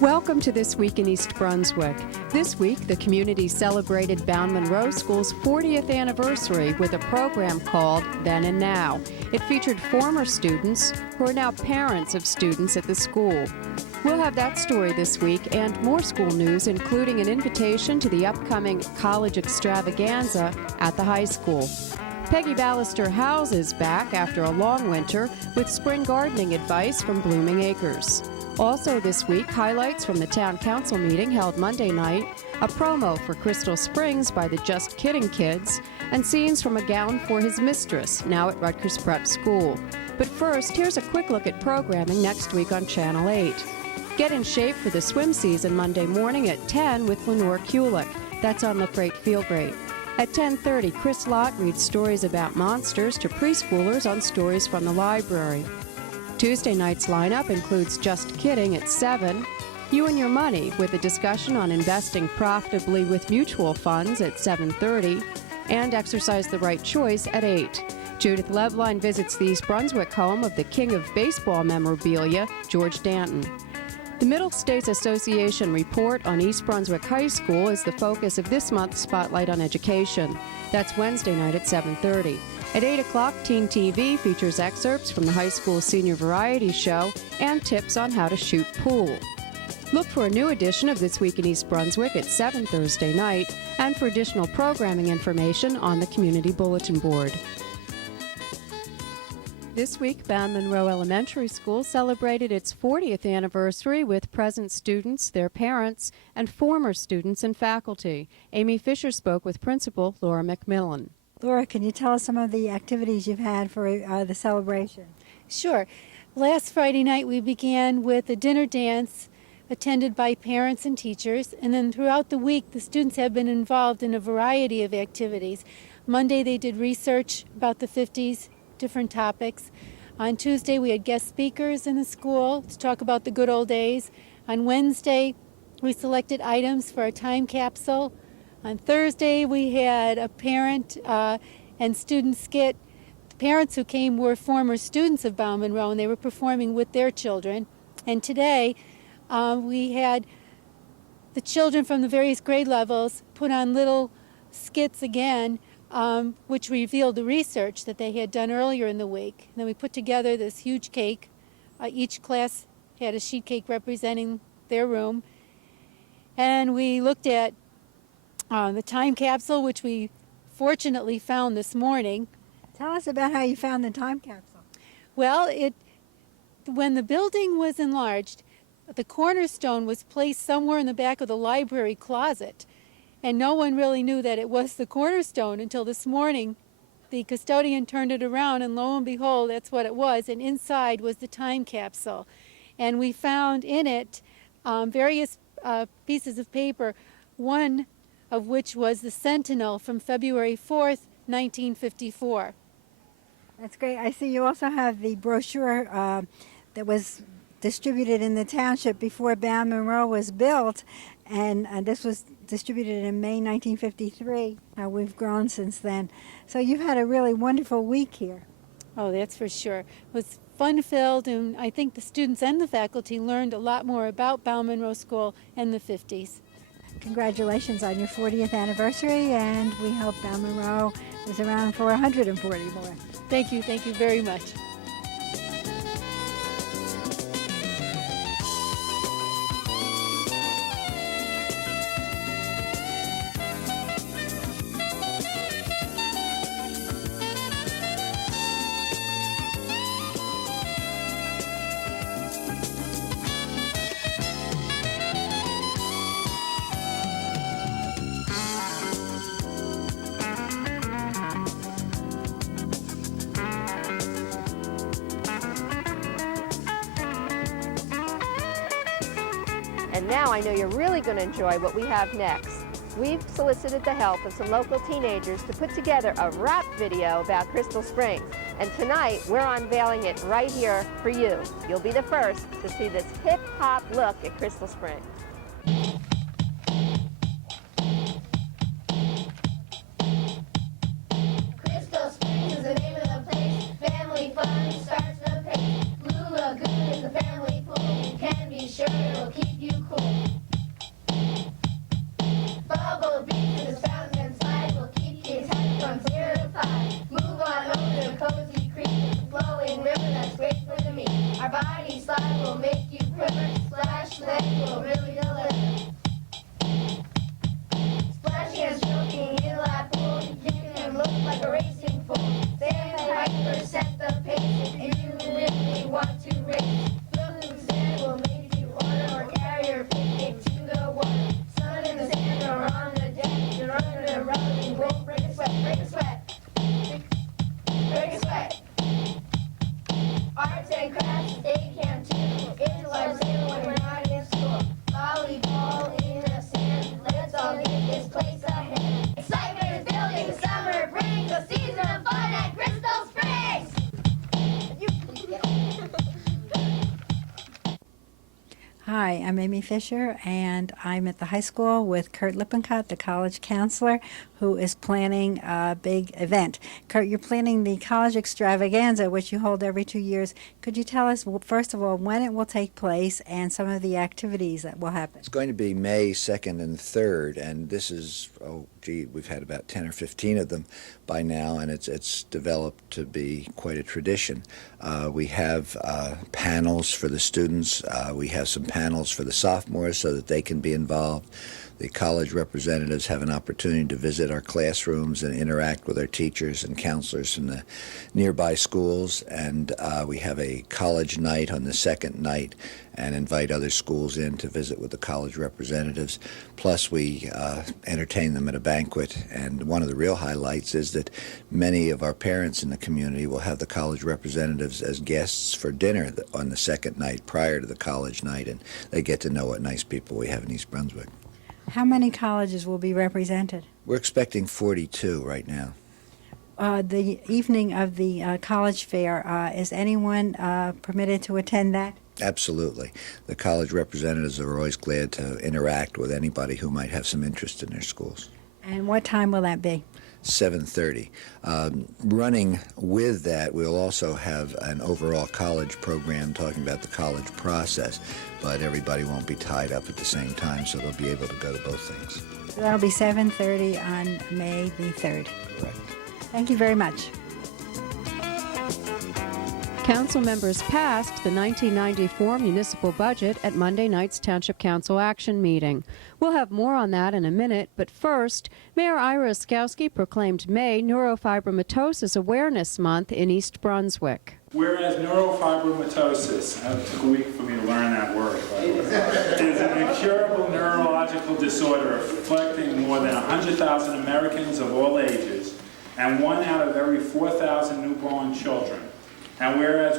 Welcome to This Week in East Brunswick. This week, the community celebrated Bowne Munro School's 40th anniversary with a program called Then and Now. It featured former students who are now parents of students at the school. We'll have that story this week and more school news, including an invitation to the upcoming College Extravaganza at the high school. Pegi Ballister Howes is back after a long winter with spring gardening advice from Blooming Acres. Also this week, highlights from the Town Council meeting held Monday night, a promo for Crystal Springs by the Just Kidding Kids, and scenes from A Gown for His Mistress, now at Rutgers Prep School. But first, here's a quick look at programming next week on Channel 8. Get in shape for the swim season Monday morning at 10 with Lenore Kulik. That's on Look Great, Feel Great. At 10:30, Chris Lott reads stories about monsters to preschoolers on Stories from the Library. Tuesday night's lineup includes Just Kidding at 7, You and Your Money with a discussion on investing profitably with mutual funds at 7:30, and Exercise the Right Choice at 8. Judith Levline visits the East Brunswick home of the king of baseball memorabilia, George Danton. The Middle States Association report on East Brunswick High School is the focus of this month's Spotlight on Education. That's Wednesday night at 7:30. At 8 o'clock, Teen TV features excerpts from the high school senior variety show and tips on how to shoot pool. Look for a new edition of This Week in East Brunswick at 7 Thursday night, and for additional programming information on the Community Bulletin Board. This week, Bowne Munro Elementary School celebrated its 40th anniversary with present students, their parents, and former students and faculty. Amy Fisher spoke with Principal Laura McMillan. Laura, can you tell us some of the activities you've had for the celebration? Sure. Last Friday night we began with a dinner dance attended by parents and teachers, and then throughout the week the students have been involved in a variety of activities. Monday they did research about the 50s, different topics. On Tuesday we had guest speakers in the school to talk about the good old days. On Wednesday we selected items for a time capsule. On Thursday, we had a parent and student skit. The parents who came were former students of Bowne Munro, and they were performing with their children. And today, we had the children from the various grade levels put on little skits again, which revealed the research that they had done earlier in the week. And then we put together this huge cake. Each class had a sheet cake representing their room. And we looked at the time capsule, which we fortunately found this morning. Tell us about how you found the time capsule. Well, when the building was enlarged, the cornerstone was placed somewhere in the back of the library closet, and no one really knew that it was the cornerstone until this morning. The custodian turned it around, and lo and behold, that's what it was, and inside was the time capsule. And we found in it various pieces of paper, one of which was the Sentinel from February 4th, 1954. That's great. I see you also have the brochure that was distributed in the township before Bowne Munro was built, and this was distributed in May 1953. We've grown since then. So you've had a really wonderful week here. Oh, that's for sure. It was fun-filled, and I think the students and the faculty learned a lot more about Bowne Munro School in the 50s. Congratulations on your 40th anniversary, and we hope Bowne Munro is around for 140 more. Thank you very much. And now I know you're really going to enjoy what we have next. We've solicited the help of some local teenagers to put together a rap video about Crystal Springs. And tonight, we're unveiling it right here for you. You'll be the first to see this hip-hop look at Crystal Springs. Crystal Springs is the name of the place. Family fun starts the pace. Blue Lagoon is the family pool. You can be sure it'll keep you cool. will make you quiver. Splash legs will really deliver. Splashing and stroking in that pool, making him look like a racing fool. Sandpiper set the pace, and you really want to race. Floating sand will make you order or carry your picnic to the water. Sun in the sand or on the deck, you're under a rug and won't break a sweat, break a sweat. Break a sweat. Arts and crafts, they can too. It's our sin when we're not in school. Volleyball in the sand, let's all get this place a hand. Excitement is building, summer brings a season of fun at Crystal Springs. Hi, I'm Amy Fisher, and I'm at the high school with Kurt Lippincott, the college counselor, who is planning a big event. Kurt, you're planning the college extravaganza, which you hold every 2 years. Could you tell us, well, first of all, when it will take place and some of the activities that will happen? It's going to be May 2nd and 3rd, and this is, we've had about 10 or 15 of them by now, and it's developed to be quite a tradition. We have panels for the students. We have some panels for the sophomores so that they can be involved. The college representatives have an opportunity to visit our classrooms and interact with our teachers and counselors from the nearby schools. And we have a college night on the second night and invite other schools in to visit with the college representatives. Plus, we entertain them at a banquet. And one of the real highlights is that many of our parents in the community will have the college representatives as guests for dinner on the second night prior to the college night. And they get to know what nice people we have in East Brunswick. How many colleges will be represented? We're expecting 42 right now. The evening of the college fair, is anyone permitted to attend that? Absolutely. The college representatives are always glad to interact with anybody who might have some interest in their schools. And what time will that be? 7:30. Running with that, we'll also have an overall college program talking about the college process, but everybody won't be tied up at the same time, so they'll be able to go to both things. So that'll be 7:30 on May the 3rd. Correct. Thank you very much. Council members passed the 1994 municipal budget at Monday night's Township Council action meeting. We'll have more on that in a minute, but first, Mayor Ira Oskowski proclaimed May Neurofibromatosis Awareness Month in East Brunswick. Whereas neurofibromatosis, it took a week for me to learn that word, by the way, is an incurable neurological disorder afflicting more than 100,000 Americans of all ages and 1 out of every 4,000 newborn children. And whereas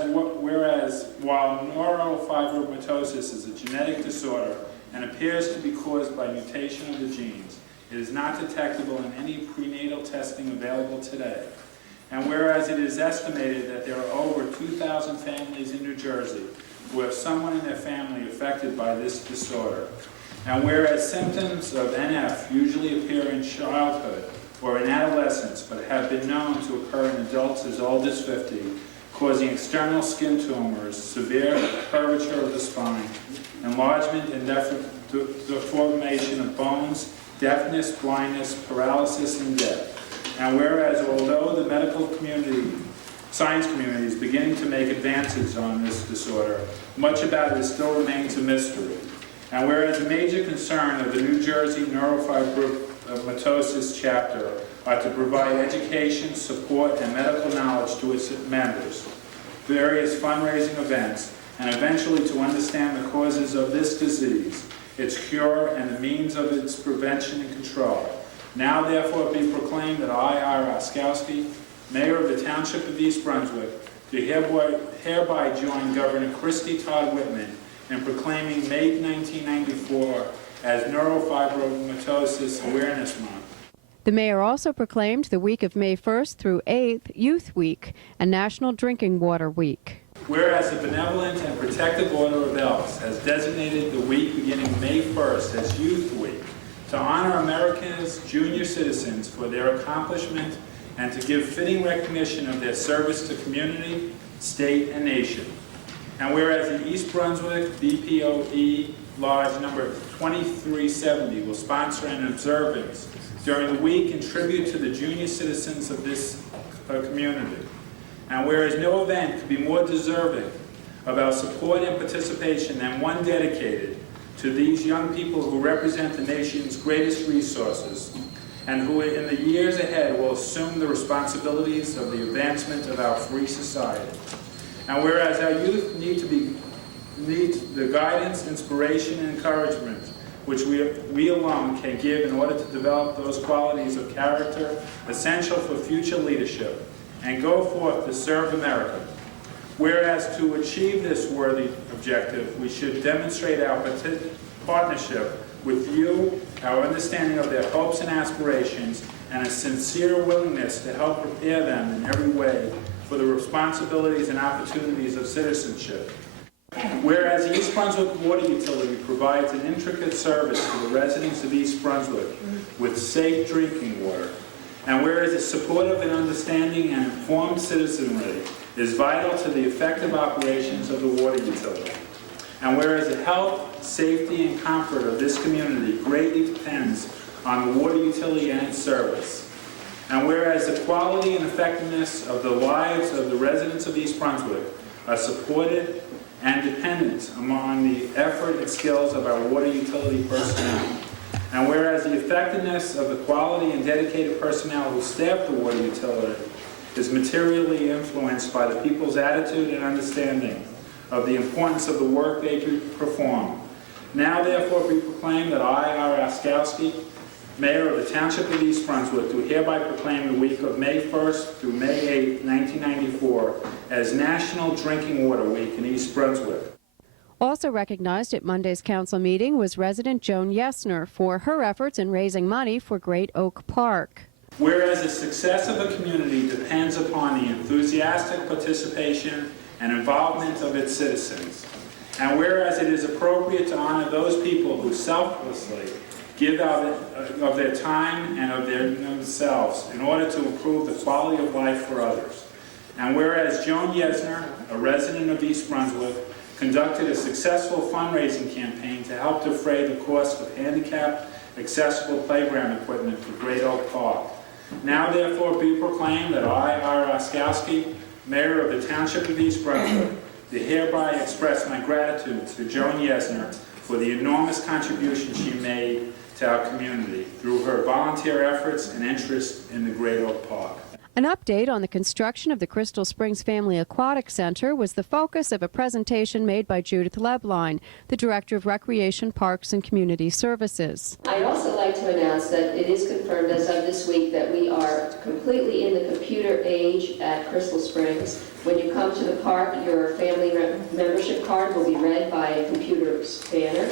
while neurofibromatosis is a genetic disorder and appears to be caused by mutation of the genes, it is not detectable in any prenatal testing available today. And whereas it is estimated that there are over 2,000 families in New Jersey who have someone in their family affected by this disorder. And whereas symptoms of NF usually appear in childhood or in adolescence, but have been known to occur in adults as old as 50, causing external skin tumors, severe curvature of the spine, enlargement and deformation of bones, deafness, blindness, paralysis, and death. And whereas although the medical community, science community is beginning to make advances on this disorder, much about it still remains a mystery. And whereas a major concern of the New Jersey Neurofibromatosis chapter are to provide education, support, and medical knowledge to its members, various fundraising events, and eventually to understand the causes of this disease, its cure, and the means of its prevention and control. Now therefore be proclaimed that I, Ira Oskowski, Mayor of the Township of East Brunswick, do hereby join Governor Christy Todd Whitman in proclaiming May 1994 as Neurofibromatosis Awareness Month. The mayor also proclaimed the week of May 1st through 8th Youth Week and National Drinking Water Week. Whereas the Benevolent and Protective Order of Elks has designated the week beginning May 1st as Youth Week to honor America's junior citizens for their accomplishment and to give fitting recognition of their service to community, state, and nation. And whereas the East Brunswick BPOE Lodge number 2370 will sponsor an observance during the week in tribute to the junior citizens of this community. And whereas no event could be more deserving about support and participation than one dedicated to these young people who represent the nation's greatest resources and who in the years ahead will assume the responsibilities of the advancement of our free society. And whereas our youth need the guidance, inspiration, and encouragement which we alone can give in order to develop those qualities of character essential for future leadership and go forth to serve America. Whereas to achieve this worthy objective, we should demonstrate our partnership with you, our understanding of their hopes and aspirations, and a sincere willingness to help prepare them in every way for the responsibilities and opportunities of citizenship. Whereas the East Brunswick Water Utility provides an intricate service to the residents of East Brunswick with safe drinking water, and whereas a supportive and understanding and informed citizenry is vital to the effective operations of the water utility, and whereas the health, safety, and comfort of this community greatly depends on the water utility and its service, and whereas the quality and effectiveness of the lives of the residents of East Brunswick are supported and dependent among the effort and skills of our water utility personnel, and whereas the effectiveness of the quality and dedicated personnel who staff the water utility is materially influenced by the people's attitude and understanding of the importance of the work they perform. Now therefore be proclaimed that I, R. Oskowski, Mayor of the Township of East Brunswick, do hereby proclaim the week of May 1st through May 8th, 1994 as National Drinking Water Week in East Brunswick. Also recognized at Monday's council meeting was resident Joan Yesner for her efforts in raising money for Great Oak Park. Whereas the success of a community depends upon the enthusiastic participation and involvement of its citizens, and whereas it is appropriate to honor those people who selflessly give out of their time and of themselves in order to improve the quality of life for others. And whereas Joan Yesner, a resident of East Brunswick, conducted a successful fundraising campaign to help defray the cost of handicapped accessible playground equipment for Great Oak Park. Now therefore be proclaimed that I, R. Oskowski, Mayor of the Township of East Brunswick, do hereby express my gratitude to Joan Yesner for the enormous contribution she made to our community through her volunteer efforts and interest in the Great Oak Park. An update on the construction of the Crystal Springs Family Aquatic Center was the focus of a presentation made by Judith Lebline, the Director of Recreation, Parks, and Community Services. I'd also like to announce that it is confirmed as of this week that we are completely in the computer age at Crystal Springs. When you come to the park, your family membership card will be read by a computer scanner.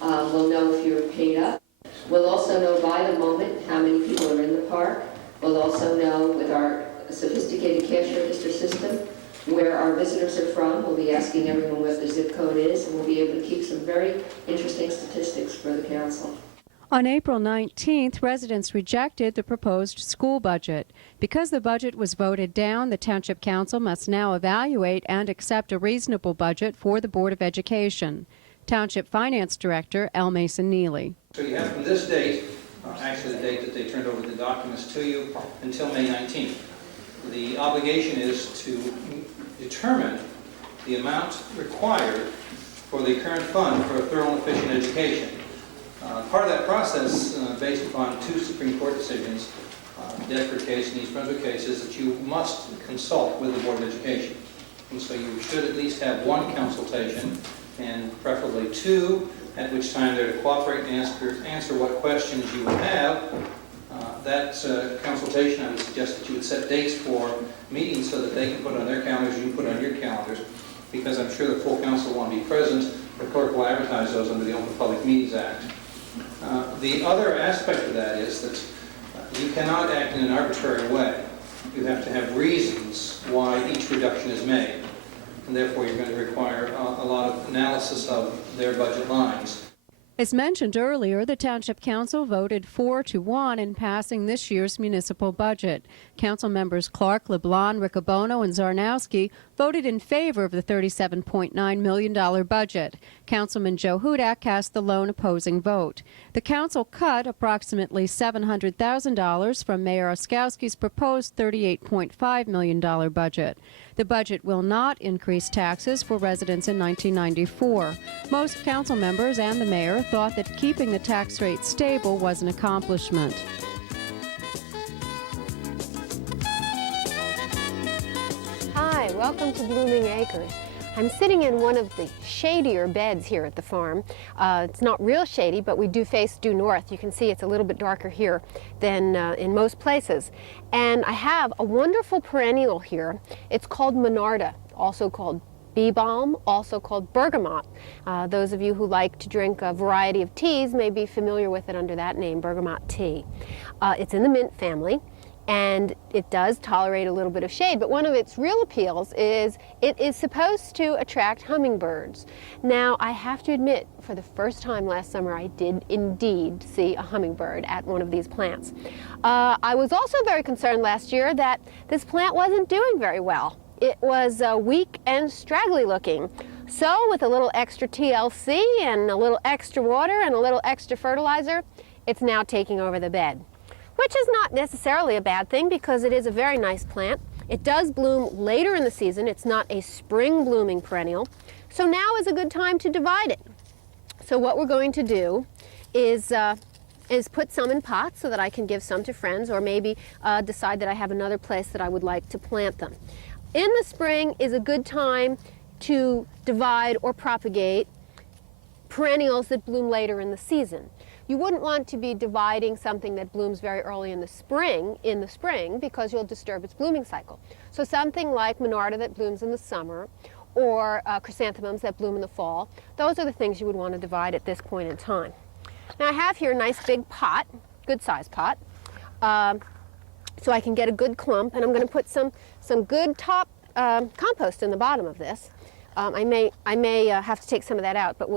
We'll know if you're paid up. We'll also know by the moment how many people are in the park. We'll also know with our sophisticated cash register system where our visitors are from. We'll be asking everyone what their zip code is, and we'll be able to keep some very interesting statistics for the council. On April 19th, residents rejected the proposed school budget. Because the budget was voted down, the Township Council must now evaluate and accept a reasonable budget for the Board of Education. Township Finance Director L. Mason Neely. So you have from this date, actually the date that they turned over the documents to you, until May 19th. The obligation is to determine the amount required for the current fund for a thorough and efficient education. Part of that process, based upon two Supreme Court decisions, the Deptford case and East Brunswick case, is that you must consult with the Board of Education. And so you should at least have one consultation, and preferably two, at which time they're to cooperate and answer what questions you would have. That consultation, I would suggest that you would set dates for meetings so that they can put on their calendars, you can put on your calendars, because I'm sure the full council will want to be present. The clerk will advertise those under the Open Public Meetings Act. The other aspect of that is that you cannot act in an arbitrary way. You have to have reasons why each reduction is made. And therefore you're going to require a lot of analysis of their budget lines. As mentioned earlier, the Township Council voted 4-1 in passing this year's municipal budget. Council members Clark, LeBlanc, Riccobono, and Zarnowski voted in favor of the $37.9 million budget. Councilman Joe Hudak cast the lone opposing vote. The council cut approximately $700,000 from Mayor Oskowski's proposed $38.5 million budget. The budget will not increase taxes for residents in 1994. Most council members and the mayor thought that keeping the tax rate stable was an accomplishment. Hi, welcome to Blooming Acres. I'm sitting in one of the shadier beds here at the farm. It's not real shady, but we do face due north. You can see it's a little bit darker here than in most places. And I have a wonderful perennial here. It's called Monarda, also called bee balm, also called bergamot. Those of you who like to drink a variety of teas may be familiar with it under that name, bergamot tea. It's in the mint family, and it does tolerate a little bit of shade, but one of its real appeals is it is supposed to attract hummingbirds. Now, I have to admit, for the first time last summer, I did indeed see a hummingbird at one of these plants. I was also very concerned last year that this plant wasn't doing very well. It was weak and straggly looking. So with a little extra TLC and a little extra water and a little extra fertilizer, it's now taking over the bed. Which is not necessarily a bad thing because it is a very nice plant. It does bloom later in the season. It's not a spring blooming perennial. So now is a good time to divide it. So what we're going to do is put some in pots so that I can give some to friends, or maybe decide that I have another place that I would like to plant them. In the spring is a good time to divide or propagate perennials that bloom later in the season. You wouldn't want to be dividing something that blooms very early in the spring because you'll disturb its blooming cycle. So something like Monarda that blooms in the summer, or chrysanthemums that bloom in the fall, those are the things you would want to divide at this point in time. Now I have here a nice big pot, good size pot, so I can get a good clump, and I'm going to put some good top compost in the bottom of this. I may have to take some of that out, but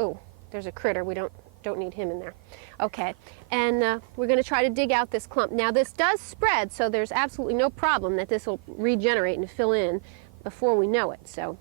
oh, there's a critter. We don't need him in there. Okay, and we're going to try to dig out this clump. Now this does spread, so there's absolutely no problem that this will regenerate and fill in before we know it. So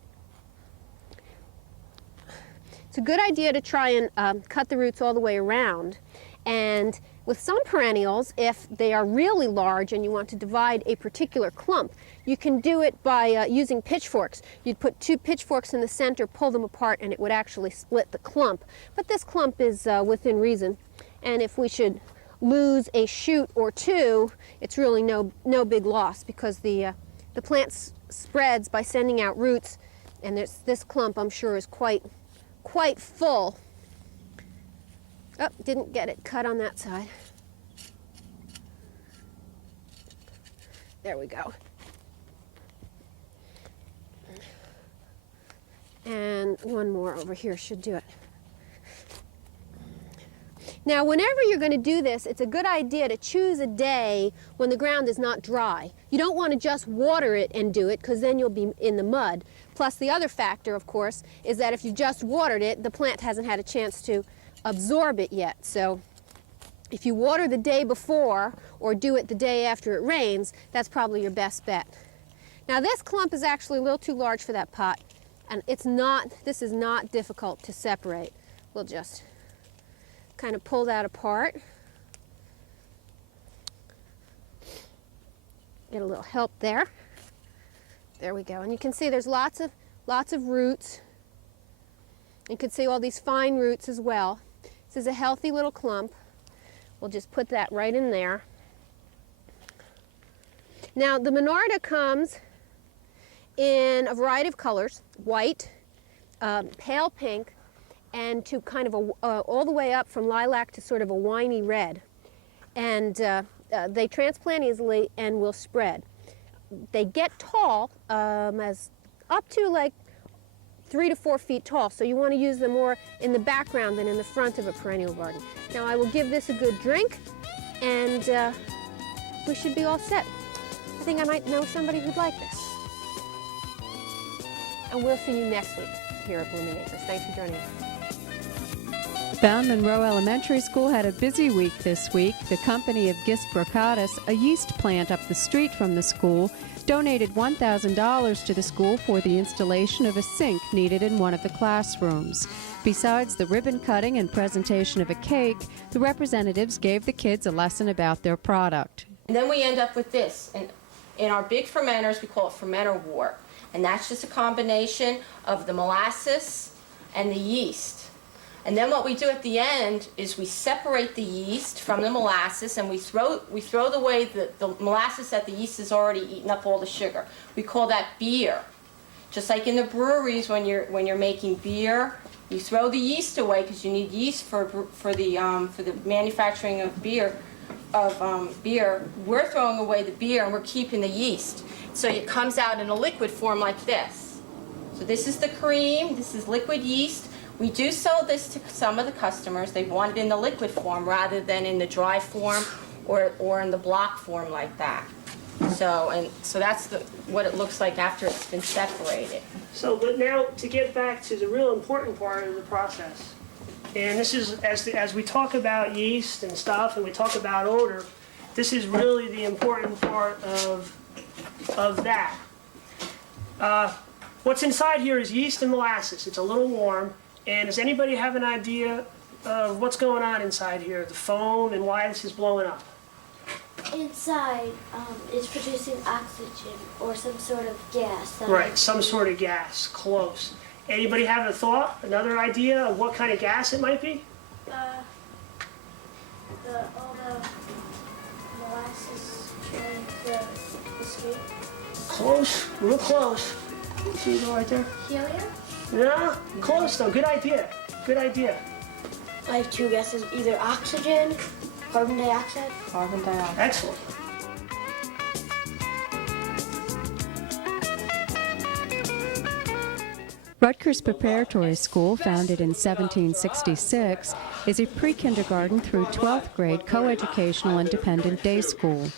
it's a good idea to try and cut the roots all the way around. And with some perennials, if they are really large and you want to divide a particular clump, you can do it by using pitchforks. You'd put two pitchforks in the center, pull them apart, and it would actually split the clump. But this clump is within reason, and if we should lose a shoot or two, it's really no big loss, because the plant spreads by sending out roots, and this clump, I'm sure, is quite full. Oh, didn't get it cut on that side. There we go. And one more over here should do it. Now, whenever you're going to do this, it's a good idea to choose a day when the ground is not dry. You don't want to just water it and do it, because then you'll be in the mud. Plus, the other factor, of course, is that if you just watered it, the plant hasn't had a chance to absorb it yet. So if you water the day before or do it the day after it rains, that's probably your best bet. Now this clump is actually a little too large for that pot, and this is not difficult to separate. We'll just kind of pull that apart. Get a little help there. There we go. And you can see there's lots of roots. You can see all these fine roots as well. This is a healthy little clump. We'll just put that right in there. Now the Monarda comes in a variety of colors: white, pale pink, and to kind of all the way up from lilac to sort of a winey red. And they transplant easily and will spread. They get tall, as up to like 3 to 4 feet tall, so you want to use them more in the background than in the front of a perennial garden. Now I will give this a good drink, and we should be all set. I think I might know somebody who'd like this. And we'll see you next week here at Blooming Acres. Thanks for joining us. Bowne Munro Elementary School had a busy week this week. The company of Gis Brocatus, a yeast plant up the street from the school, donated $1,000 to the school for the installation of a sink needed in one of the classrooms. Besides the ribbon cutting and presentation of a cake, the representatives gave the kids a lesson about their product. And then we end up with this. And In our big fermenters, we call it fermenter wort. And that's just a combination of the molasses and the yeast. And then what we do at the end is we separate the yeast from the molasses, and we throw away the molasses that the yeast has already eaten up all the sugar. We call that beer. Just like in the breweries when you're making beer, you throw the yeast away because you need yeast for the manufacturing of beer. We're throwing away the beer and we're keeping the yeast. So it comes out in a liquid form like this. So this is the cream, this is liquid yeast. We do sell this to some of the customers. They want it in the liquid form rather than in the dry form or in the block form like that. So that's what it looks like after it's been separated. So, but now to get back to the real important part of the process, and this is as we talk about yeast and stuff, and we talk about odor, this is really the important part of that. What's inside here is yeast and molasses. It's a little warm. And does anybody have an idea of what's going on inside here, the foam, and why this is blowing up? Inside, it's producing oxygen or some sort of gas. Right, some sort of gas, close. Anybody have a thought, another idea of what kind of gas it might be? All the molasses trying to escape. Close, real close. See it right there? Helium? No, close though, good idea, good idea. I have two guesses, either oxygen, carbon dioxide. Carbon dioxide. Excellent. Rutgers Preparatory School, founded in 1766, is a pre-kindergarten through 12th grade coeducational independent day school.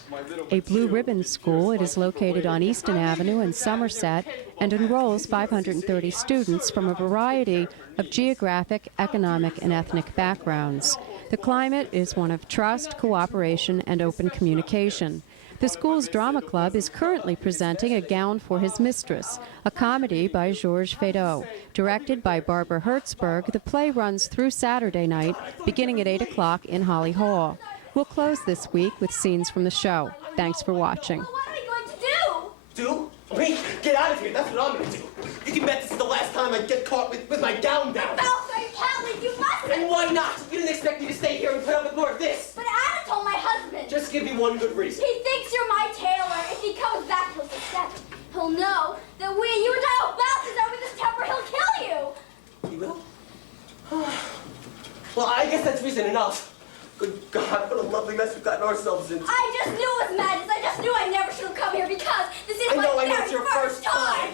A blue ribbon school, it is located on Easton Avenue in Somerset and enrolls 530 students from a variety of geographic, economic, and ethnic backgrounds. The climate is one of trust, cooperation, and open communication. The school's drama club is currently presenting A Gown for His Mistress, a comedy by Georges Feydeau. Directed by Barbara Hertzberg, the play runs through Saturday night, beginning at 8 o'clock in Holly Hall. We'll close this week with scenes from the show. Thanks for watching. Well, what are we going to do? Do? Me? Get out of here. That's what I'm going to do. You can bet this is the last time I get caught with my gown down. Balthazar, you can't leave. You must. And why not? You didn't expect me to stay here and put up with more of this. But Adam told my husband. Just give me one good reason. He thinks you're my tailor. If he comes back, he'll suspect. He'll know that you and I will Balthazar with his temper. He'll kill you. He will? Well, I guess that's reason enough. Good God, what a lovely mess we've gotten ourselves into. I just knew it was madness. I just knew I never should have come here because this is my I know, very it's your first time.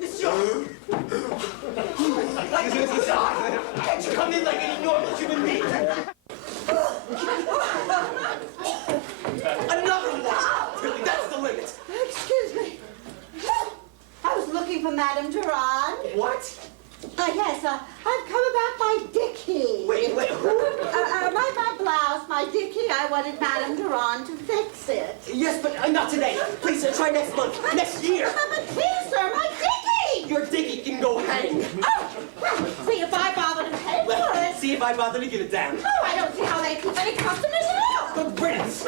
It's your... Can't you come in like any normal human being? Another one! Really, that's the limit. Excuse me. I was looking for Madame Durand. What? Yes, I've come about my dickie. Wait, who? My blouse, my dickie, I wanted Madame Durand to fix it. Yes, but not today. Please, try next month, next year. But please, sir, my dickie! Your dickie can go hang. Oh, well, see if I bother to pay for it. See if I bother to get it down. Oh, I don't see how they keep any customers at all. Good riddance.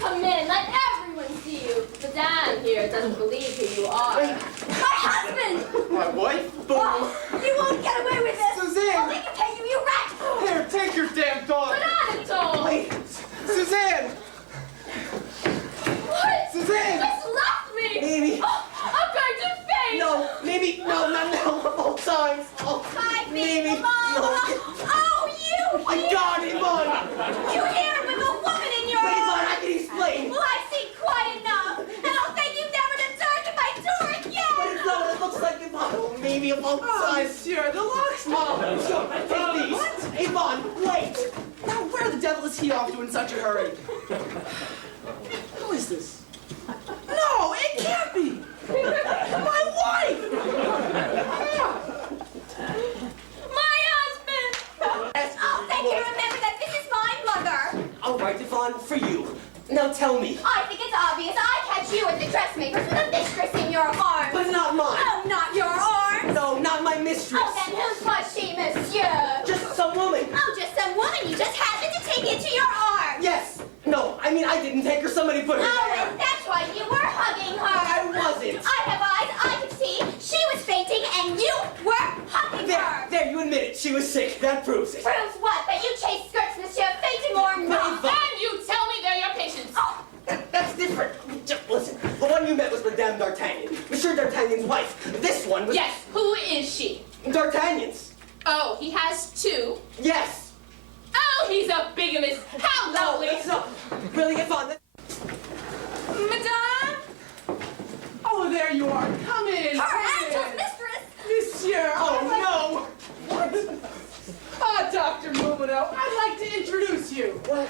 Come in, let everyone see you. Madame here doesn't believe who you are. My husband! My wife? Oh, you won't get away with this! Suzanne! I'll make you pay you rat! Here, take your damn dog! Banana Wait! Suzanne! What? Suzanne! You just left me! Maybe. Oh, I'm going to faint! No, maybe, no, not now, of all times. Oh, Hi, maybe. Mom! Oh, you! My God, Yvonne! You here with a woman in your But Yvonne, arms! I can explain. Well, I've seen quite enough, and I'll thank you never to turn to my door again! But it's not what it looks like, Yvonne. Oh, maybe of all times. Monsieur, the locks. Mom, take these. What? Yvonne, wait. Now, where the devil is he off to in such a hurry? Who is this? No, it can't be. My wife. My husband! I'll thank you to remember that this is my mother! All right, Yvonne, for you. Now tell me. I think it's obvious I catch you at the dressmaker's with a mistress in your arms! But not mine. Oh, not your arms! No, not my mistress. Oh, then whose was she, monsieur? Just some woman. Oh, just some woman you just happened to take into your arms! Yes, take her. Somebody put her Oh, there. and that's why you were hugging her. I wasn't. I have eyes. I can see. She was fainting, and you were hugging her. There, you admit it. She was sick. That proves it. Proves what? That you chase skirts, monsieur, fainting or not. And you tell me they're your patients. Oh. That's different. Just listen. The one you met was Madame D'Artagnan, Monsieur D'Artagnan's wife. This one was... Yes, who is she? D'Artagnan's. Oh, he has two? Yes. Oh, he's a bigamist. How lovely. No, really, it's on. Madame? Oh, there you are. Come in. Her angel's mistress. Monsieur. Oh, no. What? Ah, Dr. Munro, I'd like to introduce you. What?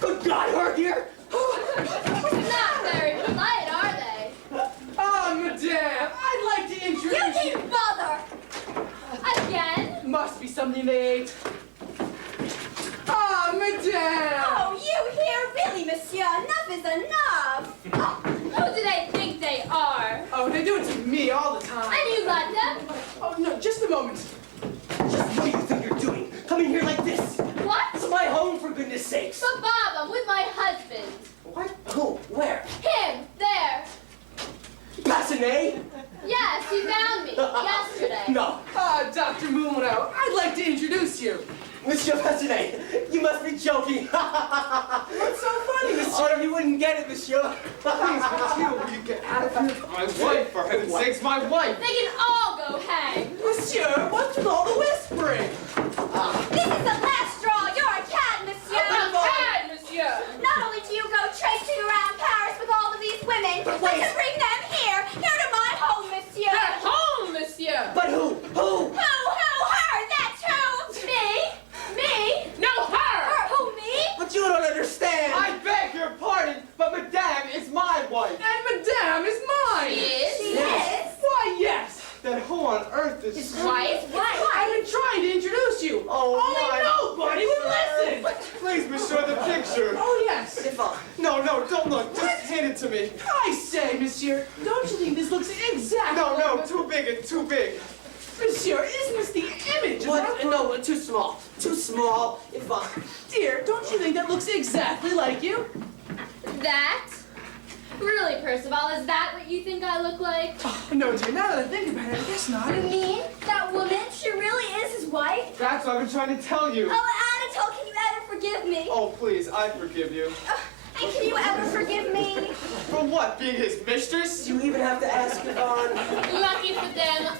Good God, her here? Not very polite, are they? Ah, Madame, I'd like to introduce you. You didn't bother. Again? Must be something they ate. Ah, Madame. Oh, you here? Really, monsieur? Enough is enough. Oh, who do they think they are? Oh, they do it to me all the time. And you let them? Oh, no, just a moment. Just what do you think you're doing? Coming here like this? What? It's my home, for goodness sakes. The Bob, I'm with my husband. What? Who? Where? Him, there. Bassinet? Yes, he found me yesterday. No. Ah, Dr. Munro, I'd like to introduce you. Monsieur Bassinet, you must be joking. What's so funny, monsieur? Oh, you wouldn't get it, monsieur. Please, monsieur, will you get out of here? My wife, for heaven's sakes, my wife! They can all go hang. Monsieur, what's with all the whispering? This is the last straw. You're a cad, monsieur. I'm bad, monsieur. Not only do you go traipsing around Paris with all of these women, but to bring them here to my home, monsieur. At home, monsieur. But who? Who? Her, that's who. Me? No, her. Who, me? But you don't understand. I beg your pardon, but Madame is my wife. And Madame is mine. She is? She is. Why, yes. Then who on earth is... His wife? I've been trying to introduce you. Oh, Only nobody would listen. Please, monsieur, the picture. Oh, yes. No, don't look. Just hand it to me. I say, monsieur, don't you think this looks exactly No, like... too big and too big. Monsieur, isn't this the image of What? our... No, too small. Too small. Dear, don't you think that looks exactly like you? That? Really, Percival, is that what you think I look like? Oh, no, dear, now that I think about it, I guess not. You mean that woman? She really is his wife? That's what I've been trying to tell you. Oh, Anatole, can you ever forgive me? Oh, please, I forgive you. And can you ever forgive me? For what, being his mistress? You even have to ask Yvonne. Lucky for them,